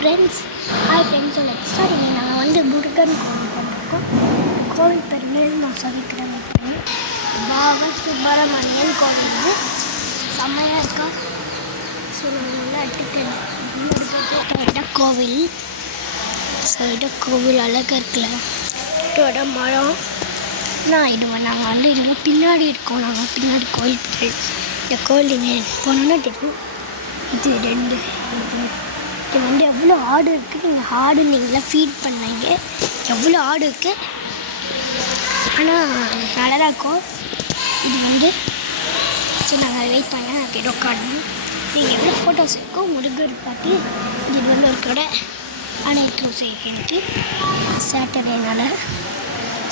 Friends next starting நாங்கள் வந்து முருகன் கோவில் பண்ணிருக்கோம். கோவில் பெருமையில் நான் சொல்லிக்கிறேன். பாபா சுப்பிரமணியன் கோவில் வந்து செம்மையாக இருக்கா. ஸோ நல்லா டிக்கெட் கோவில். ஸோ கோவில் அழகாக இருக்குல்ல. இதோட மரம் நான் இடுவேன். நாங்கள் வந்து இன்னும் பின்னாடி இருக்கோம். நாங்கள் பின்னாடி கோயில் இந்த கோவில் நீங்கள் போனோன்னா தெரியும். இது ரெண்டு இது வந்து எவ்வளோ ஆடு இருக்குது. நீங்கள் ஆடு நீங்களாம் ஃபீட் பண்ணீங்க. எவ்வளோ ஆடு இருக்குது. ஆனால் நல்லா தான் இருக்கும். இது வந்து ஸோ நாங்கள் வெயிட் பண்ண அப்படி உட்காடணும். நீங்கள் எவ்வளோ ஃபோட்டோஸ் இருக்கும் முருகர் பார்த்து. இது வந்து ஒரு கடை அனைத்து எனக்கு சாட்டர்டேனால.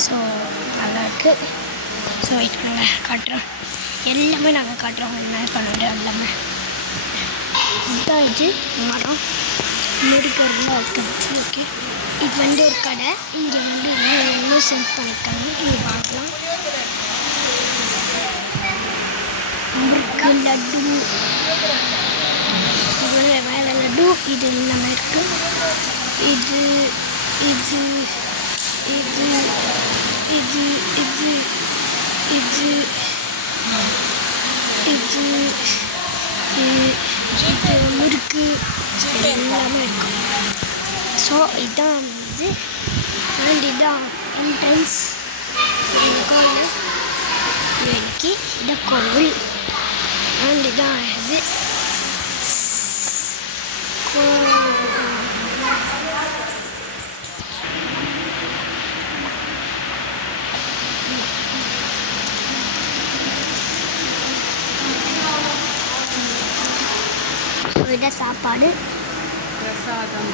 ஸோ நல்லாயிருக்கு. ஸோ வெயிட் பண்ண காட்டுறோம். எல்லாமே நாங்கள் காட்டுறோம். என்ன பண்ணுறது எல்லாமே இதுதான். இது மரம் முருகர்லாம் இருக்குது. ஓகே, இது வந்து ஒரு கடை. இங்கே வந்து இன்னும் சென்ட் பண்ணியிருக்காங்க. இது வாங்கலாம். முறுக்கு லட்டு, இது வந்து வேலை லட்டு. இது எல்லாமே இருக்குது. இது இது இது இது இது இது இது இது முறுக்கு எல்லாமே இருக்கும். ஸோ இதுதான் இது. அண்ட் இதுதான் என்ட்ரன்ஸ் கோவில். இன்னைக்கு இந்த கோவில் அண்ட் இதுதான் இது இதான் சாப்பாடு பிரசாதம்.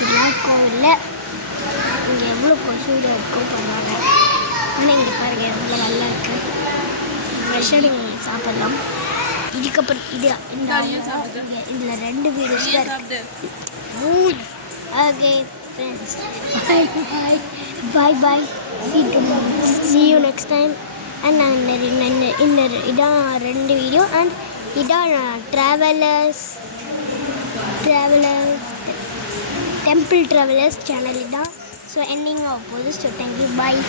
இதெல்லாம் கோவிலில் இங்கே எவ்வளோ கொசூடு இருக்கும் பண்ணுவாங்க. ஆனால் இங்கே பாருங்கள் எவ்வளோ நல்லா இருக்குது. ஃப்ரெஷ்ஷாக நீங்கள் சாப்பிட்லாம். இதுக்கப்புறம் இது இந்த இதில் 2 வீடியோஸ் தான் இருக்குது. Okay friends, bye see you next time. And நான் இதான் 2 வீடியோ. அண்ட் இதான் ட்ராவலர்ஸ் டெம்பிள் ட்ராவலர்ஸ் சேனல் இதான். ஸோ எண்டிங் ஆக போகுது. ஸோ தேங்க்யூ, பாய்.